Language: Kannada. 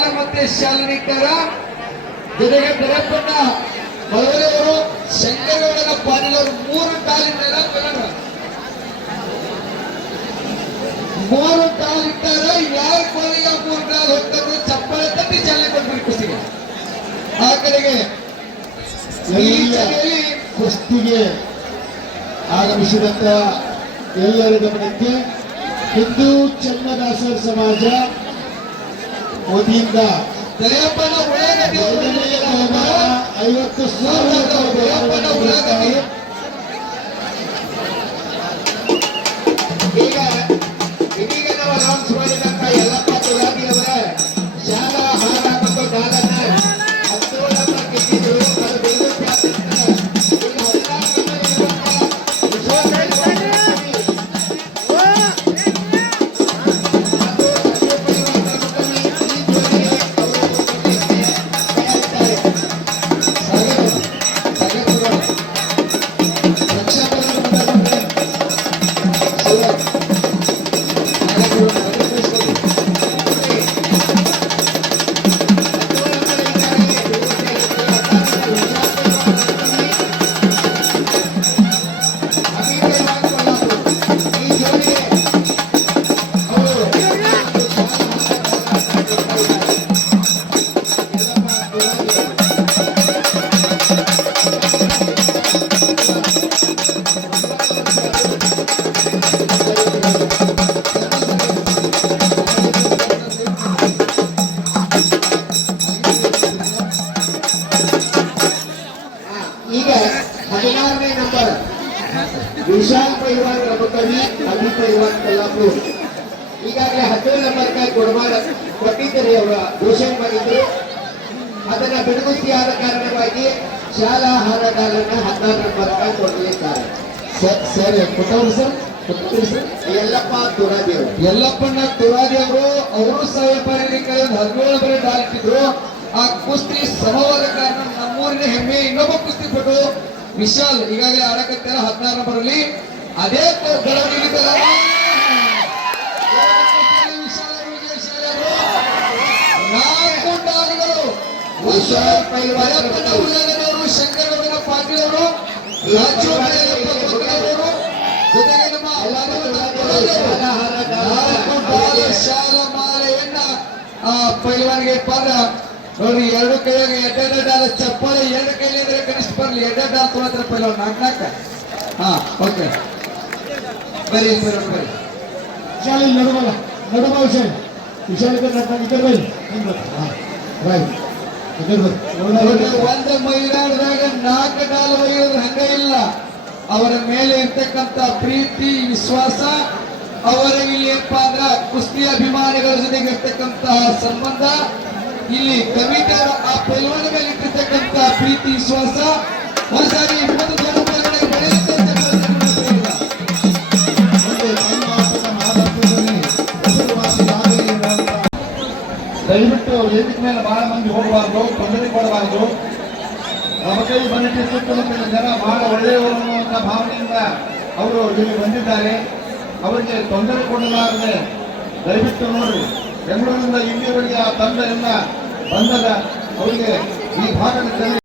ಶಾಲ ಮತ್ತೆ ಶಾಲನಿಕರ ಜೊತೆಗೆ ದೊರಪ್ಪಣ್ಣ ಮಳವರೆಯವರು ಶಂಕರಗೌಡನ ಪಾಟೀಲವರು 3 ಕಾಲಿಂದ ಮೂರು ಕಾಲ್ ಇಟ್ಟಾರ. ಯಾರ ಕೋಲಿಗೆ 3 ಕಾಲ್ ಹೋಗ್ತಾರೆ ಚಪ್ಪಳೆ ತಟ್ಟಿ ಚಾಲನೆ ಕೊಟ್ಬಿಡಿ ಕುಸ್ತಿಗೆ. ಆ ಕಡೆಗೆ ಕುಸ್ತಿಗೆ ಆಗಮಿಸಿದಂತ ಎಲ್ಲರ ಗಮನಕ್ಕೆ ಹಿಂದೂ ಚನ್ನದಾಸರ ಸಮಾಜ ವತಿಯಿಂದ 50,000 ಇದೀಗ ನಾವು ಅನೌನ್ಸ್ ಮಾಡಿದಂತ ಯಲ್ಲಪ್ಪ ತುರಾದಿ ಅವರ ಶಾಲಾ ಹಾರ ಮತ್ತು ಗಾಲನ್ನ 10 ನಂಬರ್ ಗೆದ್ದಿದ್ರು. ಅದು ಬೆಂಗಳೂರು ಈಗ 16ನೇ ನಂಬರ್ ವಿಶಾಲ್ ಪೈಲ್ವಾನ್ ರಬಕವಿ, ಅಭಿ ಪೈಲ್ವಾನ್ ಕಲ್ಲಾಪುರ್. ಈಗಾಗಲೇ 17 ನಂಬರ್ ಕೊಟ್ಟಿದ್ದರೆ ಅವರ ಘೋಷಣೆ ಮಾಡಿದ್ರು. ಅದನ್ನ ಬಿಡುಗಡೆ ಆದ ಕಾರಣವಾಗಿ ಶಾಲಾ ಹಾರಗಾಲನ್ನ 16 ನಂಬರ್ ಕೊಡಲಿದ್ದಾರೆ. ಸರ್ ಕೊಟ್ಟವರು ಸರ್ ಯಲ್ಲಪ್ಪ ತುರಾದಿ ಅವರು, ಯಲ್ಲಪ್ಪಣ್ಣ ತುರಾದಿ ಅವರು ಸಾಹೇಬ 17 ಬರೆ ಡಾಲ್ ಇಟ್ಟಿದ್ರು. ಆ ಕುಸ್ತಿ ಸಮವಾದ ಕಾರಣ ನಮ್ಮೂರಿನ ಹೆಮ್ಮೆ ಇನ್ನೊಬ್ಬ ಕುಸ್ತಿ ಪಟು ವಿಶಾಲ್ ಈಗಾಗಲೇ ಆಡಕತ್ತಾರ 16 ನಂಬರ್ ಅಲ್ಲಿ. ಅದೇ ನಾಲ್ಕು ಡಾಲ್ಗಳು ವಿಶಾಲ್ ಪೈಲ್ವಾನ್ ಶಂಕರಗೌಡನ ಪಾಟೀಲ್ ಅವರು, ರಾಜು ಜೊತೆಗೆ ನಮ್ಮ ಶಾಲಾ ಮಾಲೆಯನ್ನ ಪೈಲ್ವಾನ್ಗೆ ಪಾದ ನೋಡಿ. 2 ಕೈಯಾಗ 2 ಡಾಲ್ ಚಪ್ಪಳೆ, 2 ಕೈಲಿ ಅಂದ್ರೆ ಕನಿಷ್ಠ ಬರ್ಲಿ 2 ಡಾಲ್ ತೊಗೊಳತ್ರ ಪೈಲ್ವಾನ್ 4 ಹಾ ಓಕೆ ಬರೀ ಬರೀ ವಿಶಾಲ್ ನಡುವಲ್ಲ ನಡುವ ವಿಶಾಲ್ ವಿಶಾಲ್ ಒಂದು ಮೈದಾನದಾಗ 4 ಡಾಲ್ ಒಯ್ಯೋದು ಹಂಗ ಇಲ್ಲ. ಅವರ ಮೇಲೆ ಇರ್ತಕ್ಕಂಥ ಪ್ರೀತಿ ವಿಶ್ವಾಸ, ಅವರ ಇಲ್ಲಿ ಏನಪ್ಪ ಅಂದ್ರ ಕುಸ್ತಿ ಅಭಿಮಾನಿಗಳ ಜೊತೆಗೆ ಇರ್ತಕ್ಕಂತಹ ಸಂಬಂಧ, ಇಲ್ಲಿ ಕಮಿಟಿ ಆ ಪೈಲ್ವಾನ ಮೇಲೆ ಇಟ್ಟಿರ್ತಕ್ಕಂಥ ಪ್ರೀತಿ ವಿಶ್ವಾಸ ಒಂದ್ಸಾರಿ ದಯವಿಟ್ಟು ವೇದಿಕೆ ಮೇಲೆ ಬಹಳ ಮಂದಿ ಹೋಗಬಾರ್ದು, ತೊಂದರೆ ಕೊಡಬಾರ್ದು. ನಮ್ಮ ಕೈ ಬಂದಿಟ್ಟು ಸುತ್ತಮುತ್ತಲಿನ ಜನ ಬಹಳ ಒಳ್ಳೆಯವರು ಅನ್ನುವಂಥ ಭಾವನೆಯಿಂದ ಅವರು ಇಲ್ಲಿ ಬಂದಿದ್ದಾರೆ. ಅವರಿಗೆ ತೊಂದರೆ ಕೊಡಲಾರದೆ ದಯವಿಟ್ಟು ನೋಡಿ, ಬೆಂಗಳೂರಿನಿಂದ ಇಲ್ಲಿಯವರೆಗೆ ಆ ತಂಡದಿಂದ ಬಂದದ ಅವರಿಗೆ ಈ ಭಾಗದ